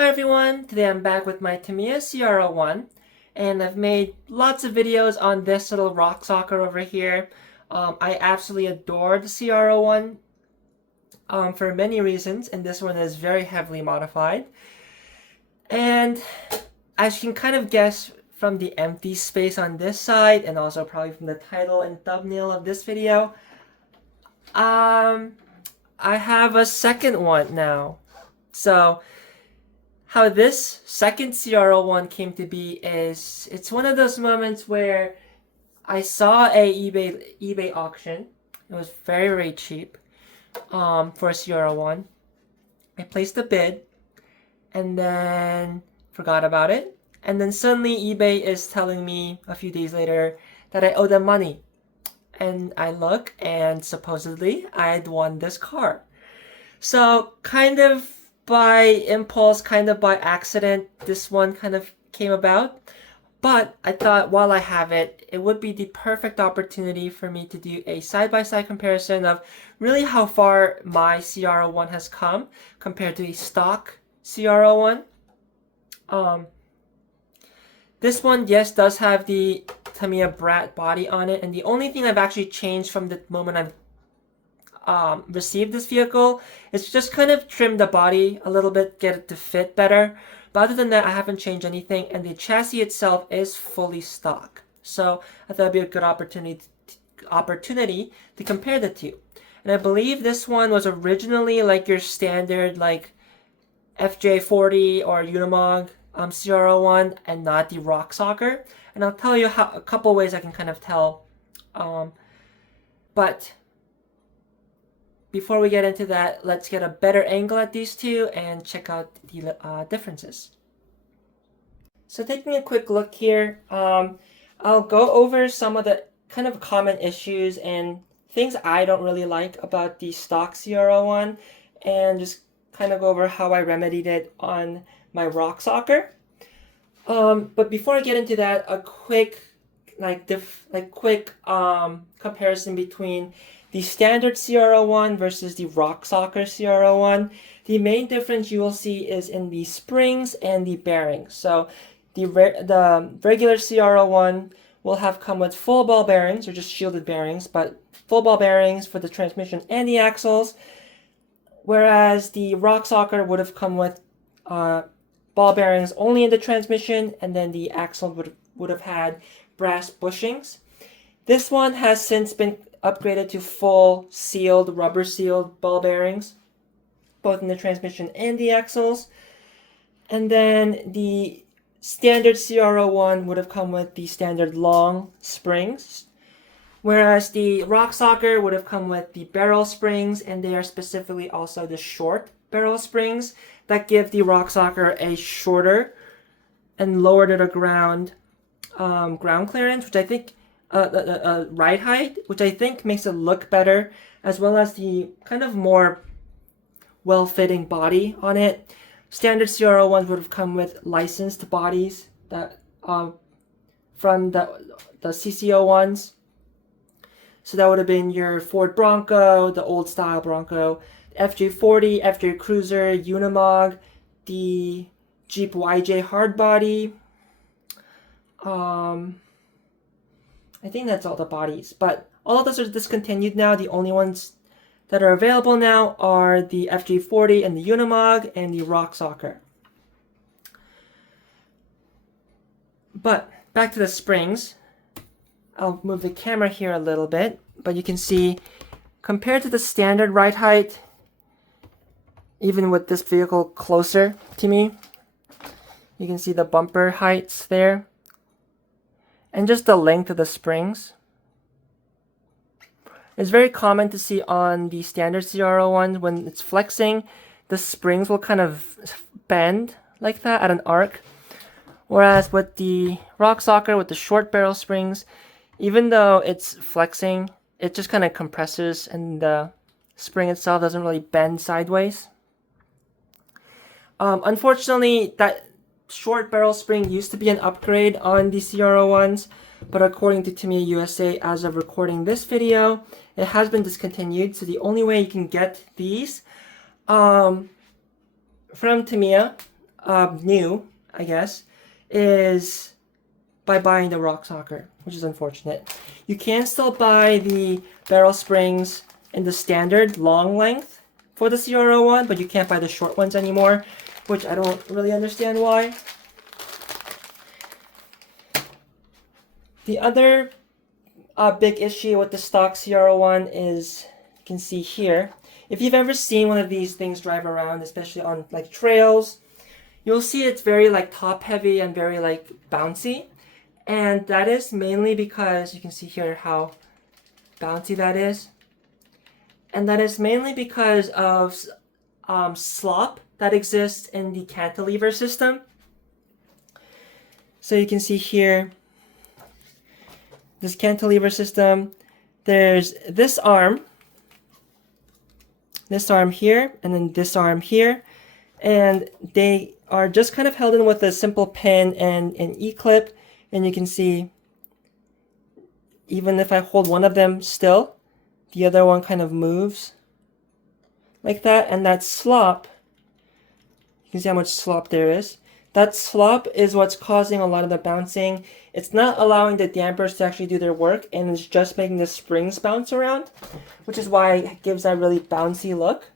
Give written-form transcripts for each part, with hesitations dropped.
Hi everyone, today I'm back with my Tamiya CR01 and I've made lots of videos on this little rock socker over here. I absolutely adore the CR01 for many reasons, and this one is very heavily modified. And as you can kind of guess from the empty space on this side and also probably from the title and thumbnail of this video, I have a second one now. So how this second CR01 came to be is it's one of those moments where I saw a eBay auction. It was very cheap for a CR01. I placed a bid and then forgot about it. And then suddenly eBay is telling me a few days later that I owe them money. And I look and supposedly I had won this car. So kind of by impulse, kind of by accident, this one kind of came about. But I thought while I have it, it would be the perfect opportunity for me to do a side-by-side comparison of really how far my CR01 has come compared to a stock CR01. This one, yes, does have the Tamiya Brat body on it, and the only thing I've actually changed from the moment I've received this vehicle is just kind of trim the body a little bit, get it to fit better. But other than that, I haven't changed anything, and the chassis itself is fully stock. So I thought it'd be a good opportunity to compare the two. And I believe this one was originally like your standard like FJ40 or Unimog CR01 and not the Rock Socker. And I'll tell you how a couple ways I can kind of tell. But before we get into that, let's get a better angle at these two and check out the differences. So taking a quick look here, I'll go over some of the kind of common issues and things I don't really like about the stock CR01 and just kind of go over how I remedied it on my Rock Socker. But before I get into that, a quick comparison between the standard CR01 versus the Rock Socker CR01. The main difference you will see is in the springs and the bearings. So the regular CR01 will have come with full ball bearings, or just shielded bearings, but full ball bearings for the transmission and the axles, whereas the Rock Socker would have come with ball bearings only in the transmission, and then the axle would have had brass bushings. This one has since been upgraded to full sealed, rubber sealed ball bearings, both in the transmission and the axles. And then the standard CR01 would have come with the standard long springs, whereas the Rock Socker would have come with the barrel springs, and they are specifically also the short barrel springs that give the Rock Socker a shorter and lower to the ground clearance, which I think ride height, which I think makes it look better, as well as the kind of more well-fitting body on it. Standard CR01s would have come with licensed bodies that from the CCO ones. So that would have been your Ford Bronco, the old style Bronco, FJ40, FJ Cruiser, Unimog, the Jeep YJ hardbody. I think that's all the bodies, but all of those are discontinued now. The only ones that are available now are the FJ40 and the Unimog and the Rock Socker. But back to the springs. I'll move the camera here a little bit, but you can see compared to the standard ride height, even with this vehicle closer to me, you can see the bumper heights there. And just the length of the springs. It's very common to see on the standard CR01 when it's flexing, the springs will kind of bend like that at an arc. Whereas with the Rock Socker, with the short barrel springs, even though it's flexing, it just kind of compresses and the spring itself doesn't really bend sideways. Unfortunately, that short barrel spring used to be an upgrade on the CR01s, but according to Tamiya USA, as of recording this video, it has been discontinued. So the only way you can get these from Tamiya new, I guess, is by buying the Rock Socker, which is unfortunate. You can still buy the barrel springs in the standard long length for the CR01, but you can't buy the short ones anymore, which I don't really understand why. The other big issue with the stock CR01 is, you can see here, if you've ever seen one of these things drive around, especially on like trails, you'll see it's very like top heavy and very like bouncy. And that is mainly because you can see here how bouncy that is. And that is mainly because of slop that exists in the cantilever system. So you can see here, this cantilever system, there's this arm here, and then this arm here. And they are just kind of held in with a simple pin and an E-clip. And you can see, even if I hold one of them still, the other one kind of moves like that. And that slop, you can see how much slop there is. That slop is what's causing a lot of the bouncing. It's not allowing the dampers to actually do their work, and it's just making the springs bounce around, which is why it gives that really bouncy look.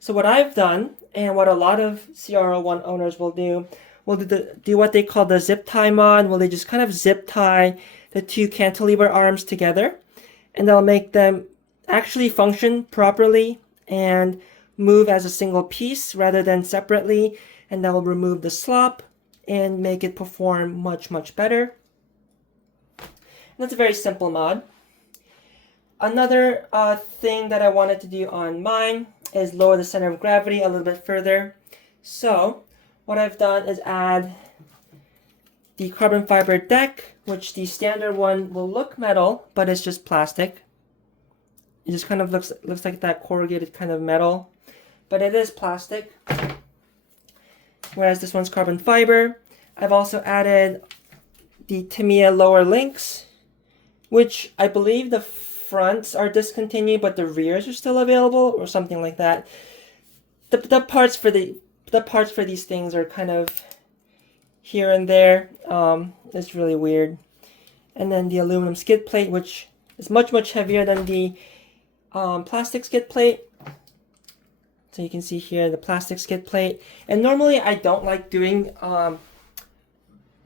So what I've done, and what a lot of CR01 owners will do what they call the zip tie mod, where they just kind of zip tie the two cantilever arms together, and they'll make them actually function properly and move as a single piece rather than separately, and that will remove the slop and make it perform much, much better. And that's a very simple mod. Another thing that I wanted to do on mine is lower the center of gravity a little bit further. So what I've done is add the carbon fiber deck, which the standard one will look metal, but it's just plastic. It just kind of looks like that corrugated kind of metal, but it is plastic. Whereas this one's carbon fiber. I've also added the Tamiya lower links, which I believe the fronts are discontinued, but the rears are still available, or something like that. The parts for these things are kind of here and there. It's really weird. And then the aluminum skid plate, which is much, much heavier than the plastic skid plate. So you can see here the plastic skid plate. And normally I don't like doing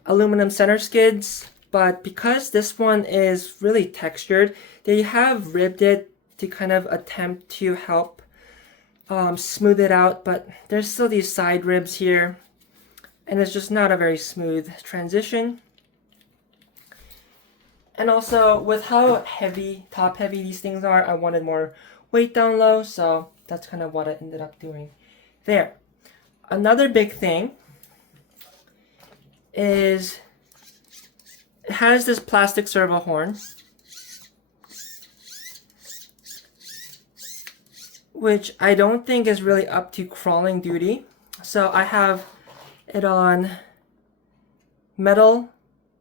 aluminum center skids, but because this one is really textured, they have ribbed it to kind of attempt to help smooth it out, but there's still these side ribs here, and it's just not a very smooth transition. And also, with how top heavy these things are, I wanted more weight down low, so that's kind of what I ended up doing there. Another big thing is it has this plastic servo horn, which I don't think is really up to crawling duty. So I have it on metal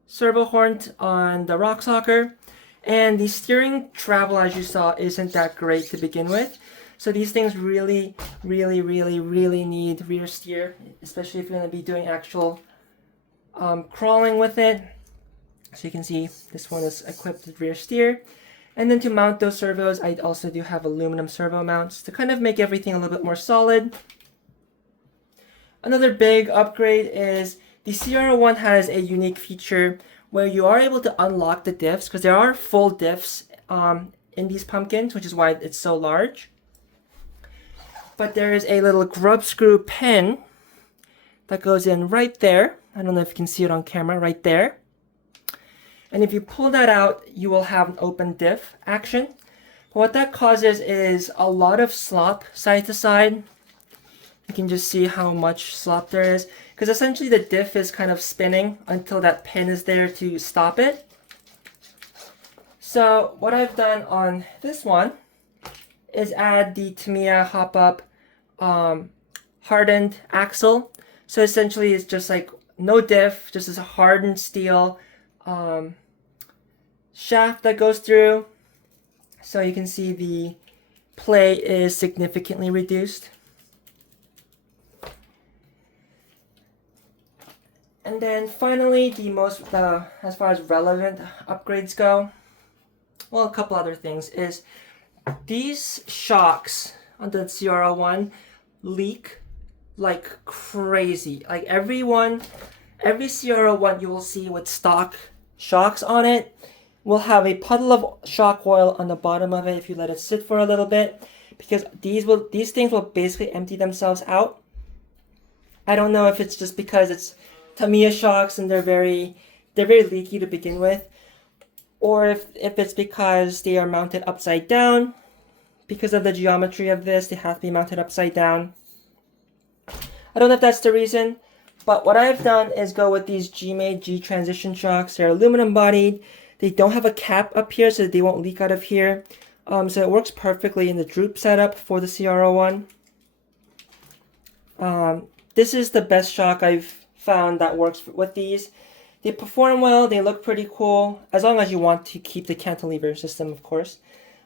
servo horn on the Rock Socker, and the steering travel, as you saw, isn't that great to begin with. So these things really, really, really, really need rear steer, especially if you're going to be doing actual crawling with it. So you can see this one is equipped with rear steer. And then to mount those servos, I also do have aluminum servo mounts to kind of make everything a little bit more solid. Another big upgrade is the CR01 has a unique feature where you are able to unlock the diffs, because there are full diffs in these pumpkins, which is why it's so large. But there is a little grub screw pin that goes in right there. I don't know if you can see it on camera, right there. And if you pull that out, you will have an open diff action. But what that causes is a lot of slop side to side. You can just see how much slop there is, because essentially the diff is kind of spinning until that pin is there to stop it. So what I've done on this one is add the Tamiya hop-up hardened axle. So essentially it's just like no diff, just this hardened steel shaft that goes through. So you can see the play is significantly reduced. And then finally, as far as relevant upgrades go, well, a couple other things is these shocks on the CR01 leak like crazy. Like every CR01 you will see with stock shocks on it will have a puddle of shock oil on the bottom of it if you let it sit for a little bit, because these things will basically empty themselves out. I don't know if it's just because it's Tamiya shocks and they're very leaky to begin with, or if it's because they are mounted upside down. Because of the geometry of this, they have to be mounted upside down. I don't know if that's the reason, but what I've done is go with these G-Made G-Transition shocks. They're aluminum bodied. They don't have a cap up here, so they won't leak out of here. So it works perfectly in the droop setup for the CR01. This is the best shock I've found that works with these. They perform well, they look pretty cool, as long as you want to keep the cantilever system, of course.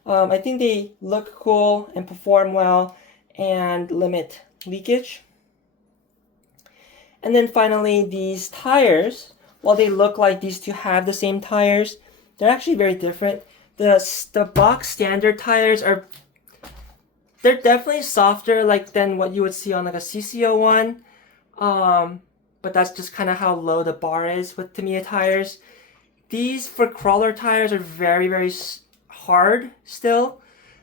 I think they look cool and perform well and limit leakage. And then finally, these tires, while they look like these two have the same tires, they're actually very different. The box standard tires they're definitely softer than what you would see on like a CC01. But that's just kind of how low the bar is with Tamiya tires. These for crawler tires are very, very hard still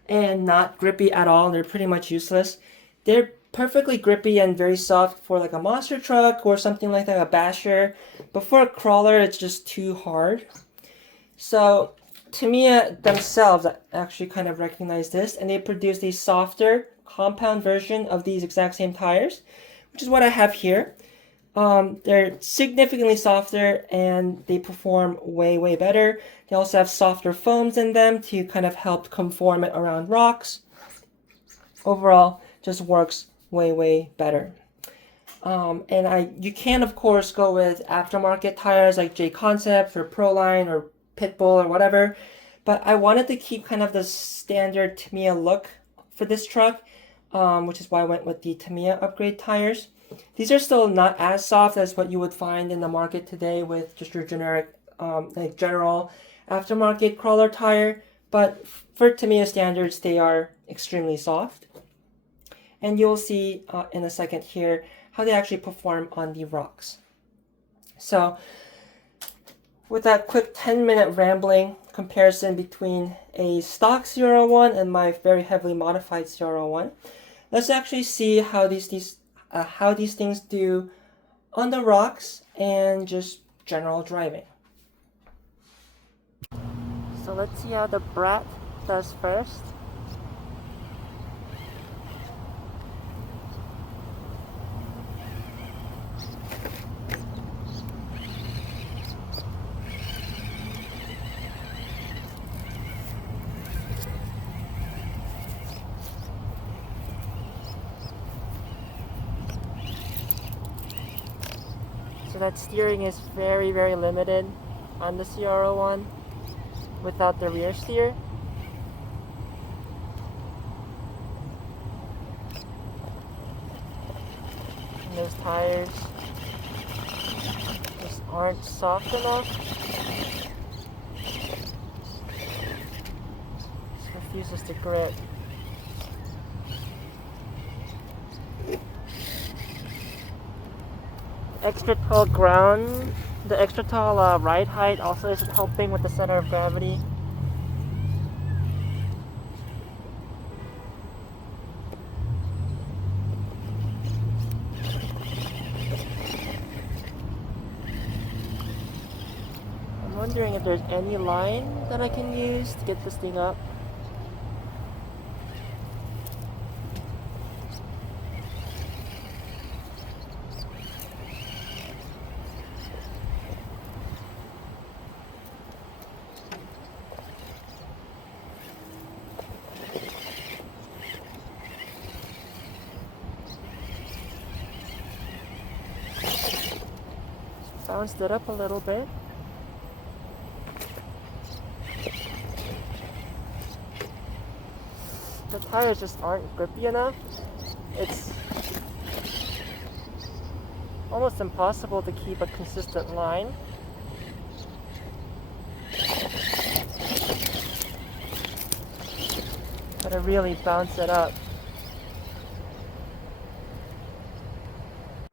and not grippy at all. They're pretty much useless. They're perfectly grippy and very soft for like a monster truck or something like that, a basher. But for a crawler, it's just too hard. So Tamiya themselves actually kind of recognize this, and they produce a softer compound version of these exact same tires, which is what I have here. They're significantly softer and they perform way, way better. They also have softer foams in them to kind of help conform it around rocks. Overall, just works way, way better. You can, of course, go with aftermarket tires like J Concept or Proline or Pitbull or whatever, but I wanted to keep kind of the standard Tamiya look for this truck, which is why I went with the Tamiya upgrade tires. These are still not as soft as what you would find in the market today with just your generic, general aftermarket crawler tire, but for Tamiya standards, they are extremely soft. And you'll see in a second here how they actually perform on the rocks. So with that quick 10-minute rambling comparison between a stock CR01 and my very heavily modified CR01, let's actually see how these things do on the rocks and just general driving. So let's see how the Brat does first. So that steering is very, very limited on the CR01 without the rear steer. And those tires just aren't soft enough. Just refuses to grip. Extra tall ground, the extra tall ride height also isn't helping with the center of gravity. I'm wondering if there's any line that I can use to get this thing up. Bounced it up a little bit. The tires just aren't grippy enough. It's almost impossible to keep a consistent line. Gotta really bounce it up.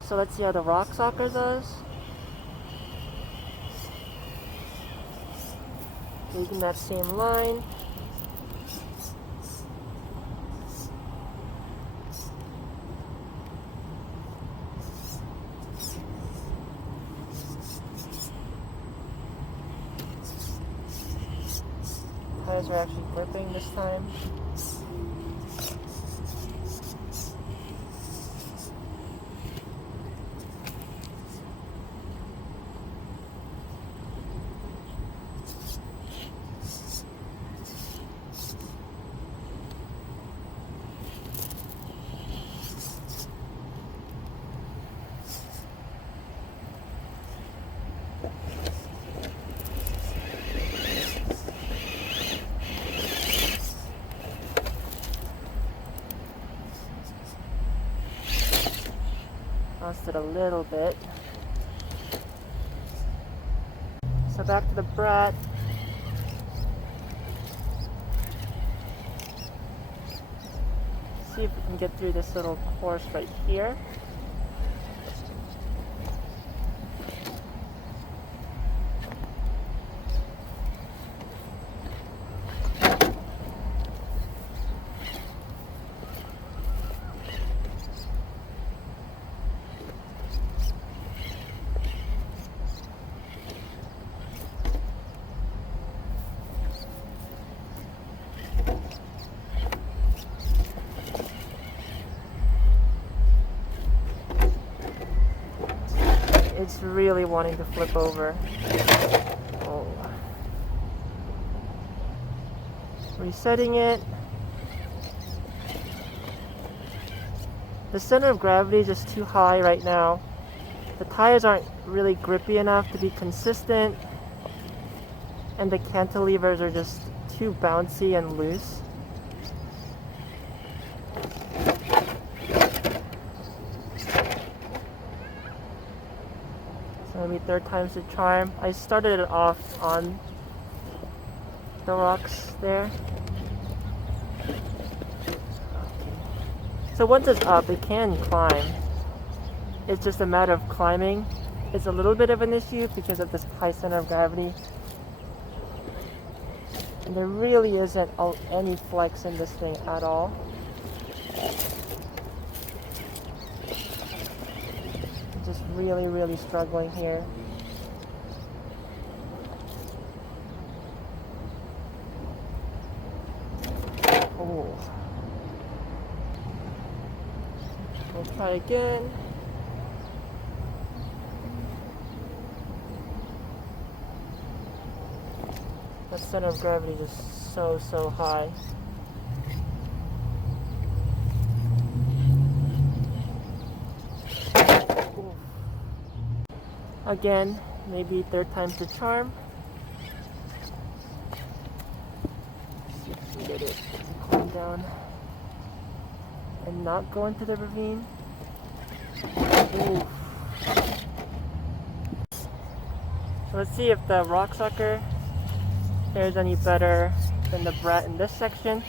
So let's see how the Rock Socker does. Taking that same line. Tires are actually gripping this time. Lost it a little bit. So back to the brat. See if we can get through this little course right here. It's really wanting to flip over. Oh. Resetting it. The center of gravity is just too high right now. The tires aren't really grippy enough to be consistent, and the cantilevers are just too bouncy and loose. So maybe third time's the charm. I started it off on the rocks there. So once it's up, it can climb. It's just a matter of climbing. It's a little bit of an issue because of this high center of gravity. And there really isn't any flex in this thing at all. Just really struggling here. Oh. We'll try again. That center of gravity is just so high. Ooh. Again, maybe third time's the charm. See if we can get it to climb down and not go into the ravine. Ooh. So let's see if the Rock Socker fares any better than the brat in this section.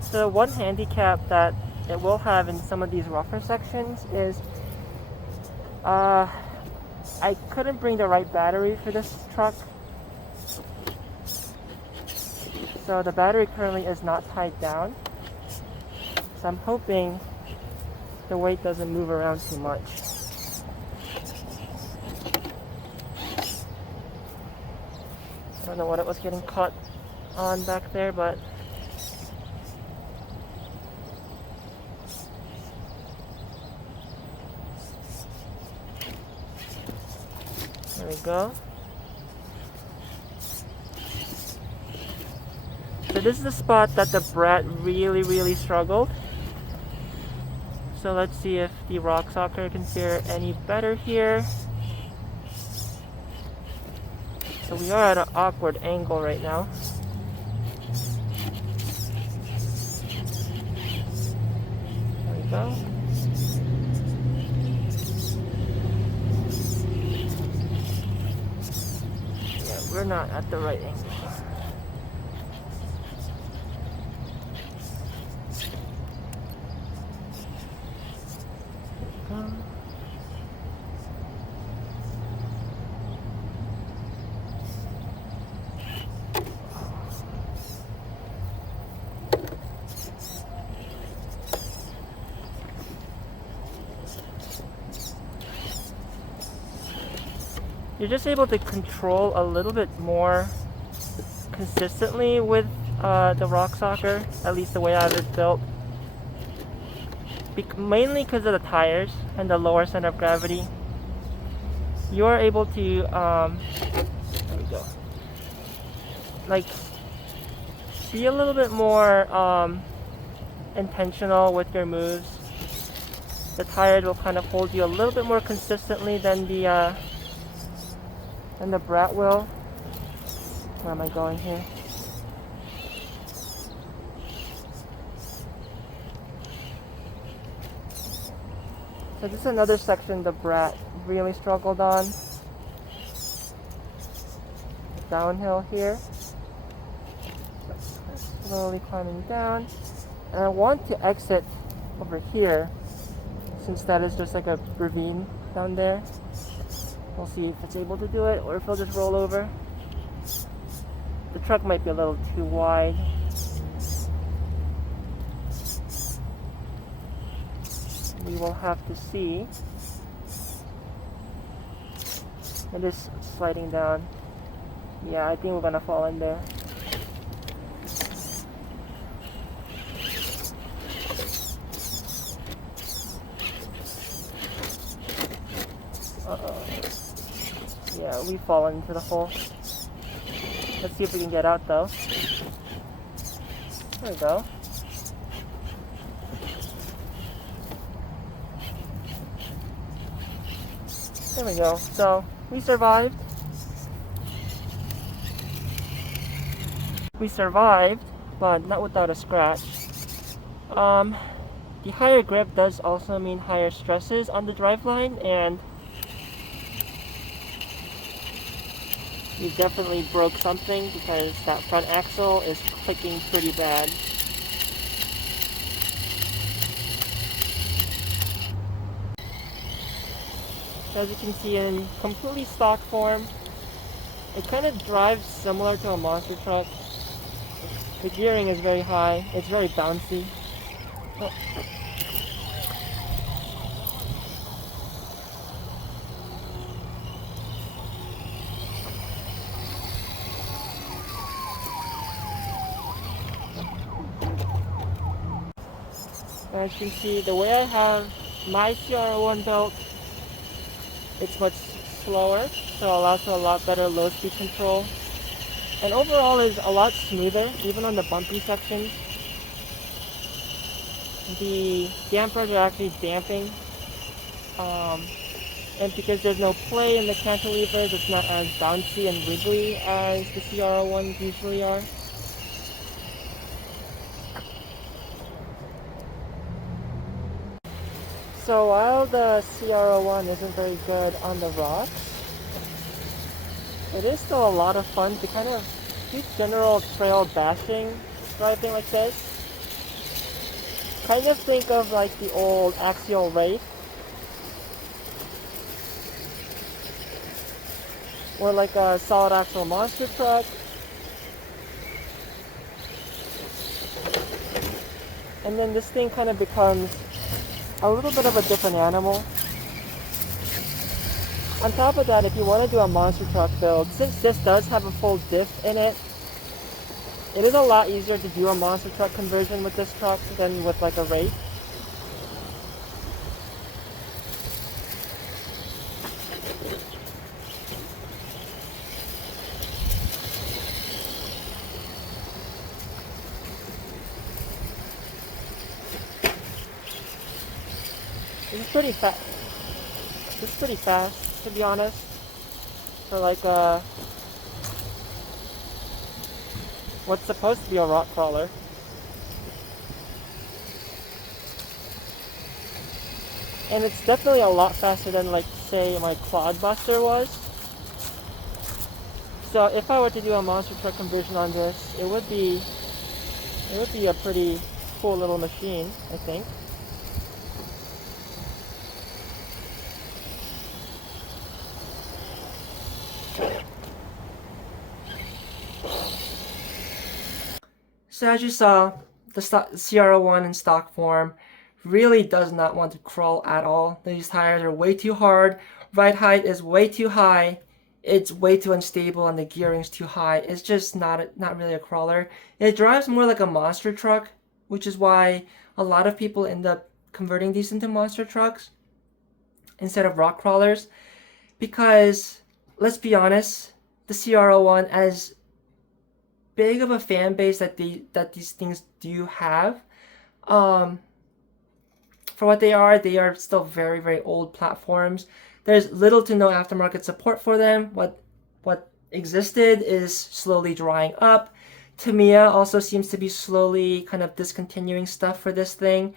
So one handicap that it will have in some of these rougher sections is I couldn't bring the right battery for this truck. So the battery currently is not tied down. So I'm hoping the weight doesn't move around too much. I don't know what it was getting caught on back there, but there we go. So this is the spot that the brat really struggled. So let's see if the Rock Socker can fare any better here. So we are at an awkward angle right now. There we go. Yeah, we're not at the right angle. There we go. You're just able to control a little bit more consistently with the Rock Socker, at least the way I have it built. Mainly because of the tires and the lower center of gravity. You're able to, there we go, like, be a little bit more intentional with your moves. The tires will kind of hold you a little bit more consistently than the brat will. Where am I going here? So this is another section the brat really struggled on. Downhill here. Slowly climbing down. And I want to exit over here, since that is just like a ravine down there. We'll see if it's able to do it or if it'll just roll over. The truck might be a little too wide. We will have to see. It is sliding down. Yeah, I think we're gonna fall in there. Uh-oh. Yeah, we've fallen into the hole. Let's see if we can get out though. There we go. There we go. So, we survived. We survived, but not without a scratch. The higher grip does also mean higher stresses on the driveline, and you definitely broke something because that front axle is clicking pretty bad. As you can see, in completely stock form, it kind of drives similar to a monster truck. The gearing is very high, it's very bouncy. Oh. As you can see, the way I have my CR01 built, it's much slower, so it allows for a lot better low speed control. And overall is a lot smoother, even on the bumpy sections. The dampers are actually damping. And because there's no play in the cantilevers, it's not as bouncy and wiggly as the CR01s usually are. So while the CR01 isn't very good on the rocks, it is still a lot of fun to kind of do general trail bashing driving like this. Kind of think of like the old axial Wraith, or like a solid axle monster truck. And then this thing kind of becomes a little bit of a different animal. On top of that, if you want to do a monster truck build, since this does have a full diff in it, it is a lot easier to do a monster truck conversion with this truck than with like a Wraith. It's pretty fast. It's pretty fast, to be honest. For like a what's supposed to be a rock crawler. And it's definitely a lot faster than, like, say, my Clodbuster was. So if I were to do a monster truck conversion on this, it would be a pretty cool little machine, I think. So as you saw, the CR01 in stock form really does not want to crawl at all. These tires are way too hard. Ride height is way too high. It's way too unstable, and the gearing's too high. It's just not really a crawler. It drives more like a monster truck, which is why a lot of people end up converting these into monster trucks instead of rock crawlers. Because let's be honest, the CR01, as big of a fan base that these things do have, for what they are still very, very old platforms. There's little to no aftermarket support for them. What existed is slowly drying up. Tamiya also seems to be slowly kind of discontinuing stuff for this thing.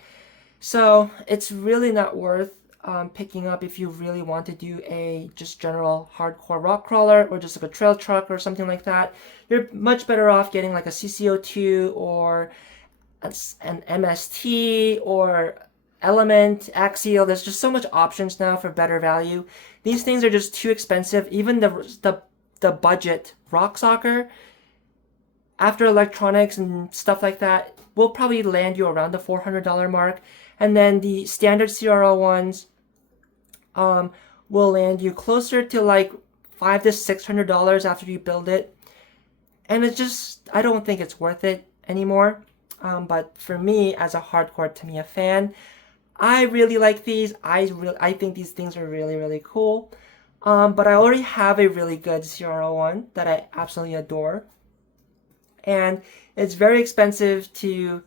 So it's really not worth picking up if you really want to do a just general hardcore rock crawler or just like a trail truck or something like that. You're much better off getting like a CC02 or an MST or Element, Axial. There's just so much options now for better value. These things are just too expensive. Even the budget Rock Socker, after electronics and stuff like that, will probably land you around the $400 mark. And then the standard CR01s will land you closer to like $500 to $600 after you build it. And it's just, I don't think it's worth it anymore. But for me, as a hardcore Tamiya fan, I really like these. I think these things are really, really cool. But I already have a really good CR01 that I absolutely adore. And it's very expensive to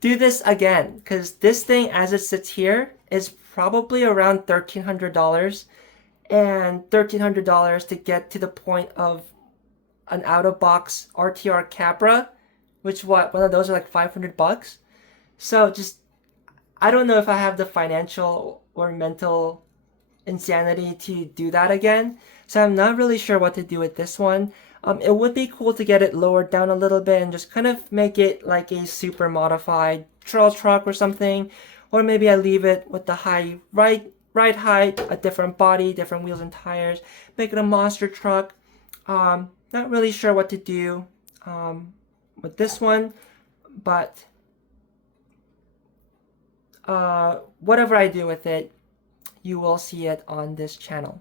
do this again, because this thing as it sits here is probably around $1,300, and $1,300 to get to the point of an out-of-box RTR Capra, which one of those are like $500. So just, I don't know if I have the financial or mental insanity to do that again. So I'm not really sure what to do with this one. It would be cool to get it lowered down a little bit and just kind of make it like a super modified trail truck or something. Or maybe I leave it with the high ride height, a different body, different wheels and tires, make it a monster truck. Not really sure what to do with this one, but whatever I do with it, you will see it on this channel.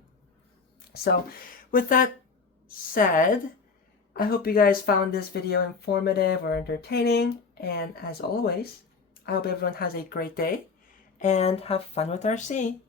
So with that said, I hope you guys found this video informative or entertaining, and as always, I hope everyone has a great day and have fun with RC.